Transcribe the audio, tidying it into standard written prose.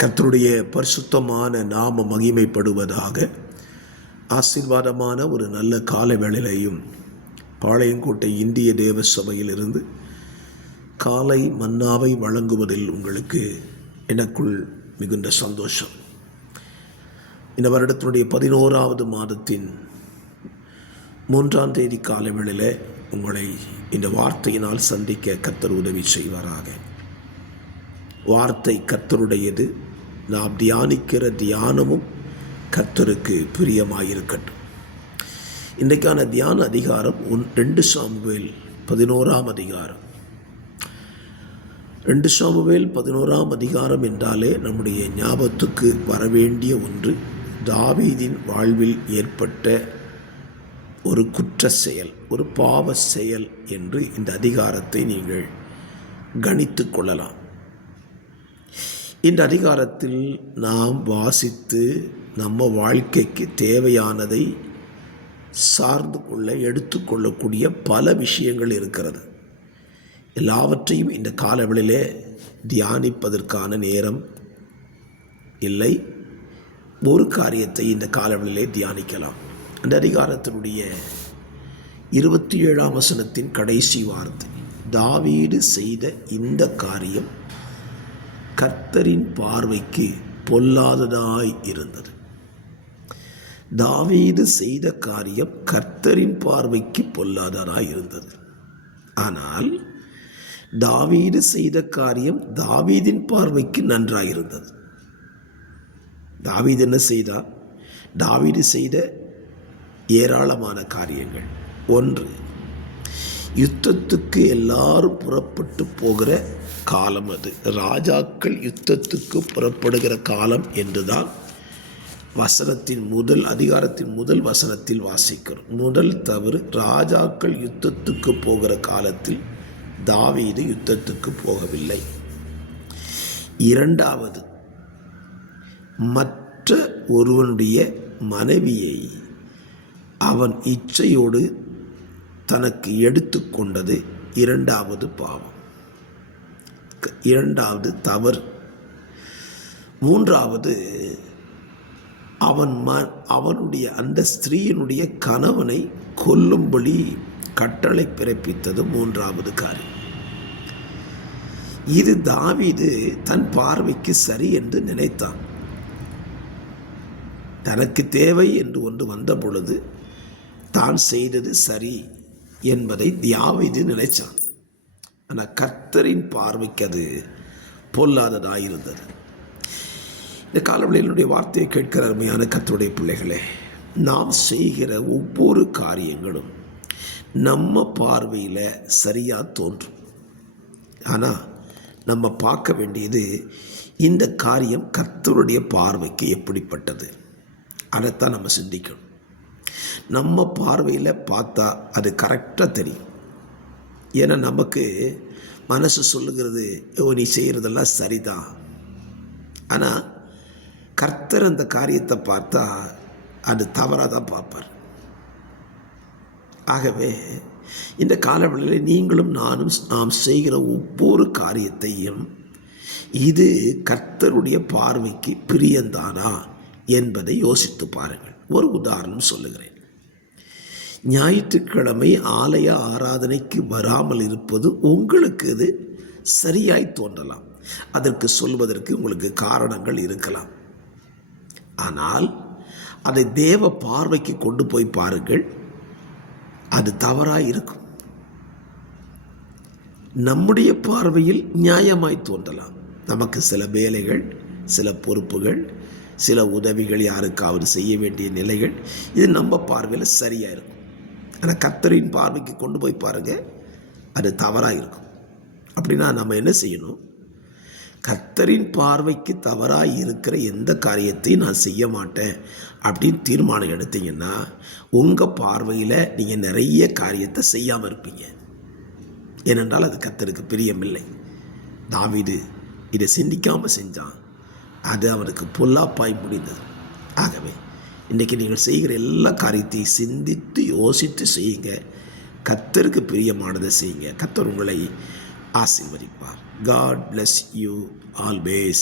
கர்த்தருடைய பரிசுத்தமான நாம மகிமைப்படுவதாக. ஆசீர்வாதமான ஒரு நல்ல கால வேளையிலையும் பாளையங்கோட்டை இந்திய தேவ சபையிலிருந்து காலை மன்னாவை வழங்குவதில் உங்களுக்கு எனக்குள் மிகுந்த சந்தோஷம். இந்த வருடத்தினுடைய 11வது மாதத்தின் 3ஆம் தேதி காலை வேளையில் உங்களை இந்த வார்த்தையினால் சந்திக்க கர்த்தர் உதவி செய்வாராக. வார்த்தை கர்த்தருடையது. நாம் தியானிக்கிற தியானமும் கர்த்தருக்கு பிரியமாயிருக்கட்டும். இன்றைக்கான தியான அதிகாரம் 2 சாமுவேல் 11ஆம் அதிகாரம். 2 சாமுவேல் 11ஆம் அதிகாரம் என்றாலே நம்முடைய ஞாபகத்துக்கு வரவேண்டிய ஒன்று தாவீதின் வாழ்வில் ஏற்பட்ட ஒரு குற்ற செயல், ஒரு பாவ செயல் என்று இந்த அதிகாரத்தை நீங்கள் கணித்து கொள்ளலாம். இந்த அதிகாரத்தில் நாம் வாசித்து நம்ம வாழ்க்கைக்கு தேவையானதை சார்ந்து கொள்ள எடுத்துக்கொள்ளக்கூடிய பல விஷயங்கள் இருக்கிறது. எல்லாவற்றையும் இந்த காலவெளியிலே தியானிப்பதற்கான நேரம் இல்லை. ஒரு காரியத்தை இந்த காலவெளியிலே தியானிக்கலாம். அந்த அதிகாரத்தினுடைய 27ஆம் வசனத்தின் கடைசி வார்த்தை, தாவீது செய்த இந்த காரியம் கர்த்தரின் பார்வைக்கு பொல்லாததாய் இருந்தது. தாவீது செய்த காரியம் கர்த்தரின் பார்வைக்கு பொல்லாததாய் இருந்தது. ஆனால் தாவீது செய்த காரியம் தாவீதின் பார்வைக்கு நன்றாயிருந்தது. தாவீது என்ன செய்தார்? தாவீது செய்த ஏராளமான காரியங்கள். ஒன்று, யுத்தத்துக்கு எல்லாரும் புறப்பட்டு போகிற காலம். அது ராஜாக்கள் யுத்தத்துக்கு புறப்படுகிற காலம் என்றுதான் அதிகாரத்தின் முதல் வசனத்தில் வாசிக்கிறோம். முதல் தவறு, ராஜாக்கள் யுத்தத்துக்கு போகிற காலத்தில் தாவீது யுத்தத்துக்கு போகவில்லை. இரண்டாவது, மற்ற ஒருவனுடைய மனைவியை அவன் இச்சையோடு தனக்கு எடுத்துக்கொண்டது இரண்டாவது பாவம், இரண்டாவது தவறு. மூன்றாவது, அவனுடைய அந்த ஸ்திரீயினுடைய கணவனை கொல்லும்படி கட்டளை பிறப்பித்தது மூன்றாவது காரியம். இது தாவீது தன் பார்வைக்கு சரி என்று நினைத்தான். தனக்கு தேவை என்று ஒன்று வந்த பொழுது தான் செய்தது சரி என்பதை தாவீது நினைச்சான். ஆனால் கர்த்தரின் பார்வைக்கு அது பொல்லாததாயிருந்தது. இந்த காலவெளியினுடைய வார்த்தையை கேட்கிற அருமையான கர்த்தருடைய பிள்ளைகளே, நாம் செய்கிற ஒவ்வொரு காரியங்களும் நம்ம பார்வையில் சரியாக தோன்றும். ஆனால் நம்ம பார்க்க வேண்டியது இந்த காரியம் கர்த்தருடைய பார்வைக்கு எப்படிப்பட்டது, அதைத்தான் நம்ம சிந்திக்கணும். நம்ம பார்வையில் பார்த்தா அது கரெக்டாக தெரியும். ஏன்னா நமக்கு மனசு சொல்லுகிறது, நீ செய்கிறதெல்லாம் சரிதான். ஆனால் கர்த்தர் அந்த காரியத்தை பார்த்தா அது தவறாக தான் பார்ப்பார். ஆகவே இந்த காலவெளியில் நீங்களும் நானும் நாம் செய்கிற ஒவ்வொரு காரியத்தையும் இது கர்த்தருடைய பார்வைக்கு பிரியந்தானா என்பதை யோசித்து பாருங்கள். ஒரு உதாரணம் சொல்லுகிறேன். ஞாயிற்றுக்கிழமை ஆலய ஆராதனைக்கு வராமல் இருப்பது உங்களுக்கு இது சரியாய் தோன்றலாம். அதற்கு சொல்வதற்கு உங்களுக்கு காரணங்கள் இருக்கலாம். ஆனால் அதை தேவ பார்வைக்கு கொண்டு போய் பாருங்கள், அது தவறாய் இருக்கும். நம்முடைய பார்வையில் நியாயமாய் தோன்றலாம். நமக்கு சில வேலைகள், சில பொறுப்புகள், சில உதவிகள், யாருக்காவது செய்ய வேண்டிய நிலைகள், இது நம்ம பார்வையில் சரியாக இருக்கும். ஆனால் கர்த்தரின் பார்வைக்கு கொண்டு போய் பாருங்கள், அது தவறாக இருக்கும். அப்படின்னா நம்ம என்ன செய்யணும்? கர்த்தரின் பார்வைக்கு தவறாக இருக்கிற எந்த காரியத்தையும் நான் செய்ய மாட்டேன் அப்படின்னு தீர்மானம் எடுத்தீங்கன்னா உங்கள் பார்வையில் நீங்கள் நிறைய காரியத்தை செய்யாமல் இருப்பீங்க. ஏனென்றால் அது கர்த்தருக்கு பிரியமில்லை. தாவீது இதை சிந்திக்காமல் செஞ்சான், அது அவனுக்கு பொல்லாப்பாய் முடிந்தது. ஆகவே இன்றைக்கி நீங்கள் செய்கிற எல்லா காரியத்தையும் சிந்தித்து யோசித்து செய்யுங்க. கர்த்தருக்கு பிரியமானதை செய்யுங்க. கர்த்தர் உங்களை ஆசீர்வதிப்பார். God bless you always.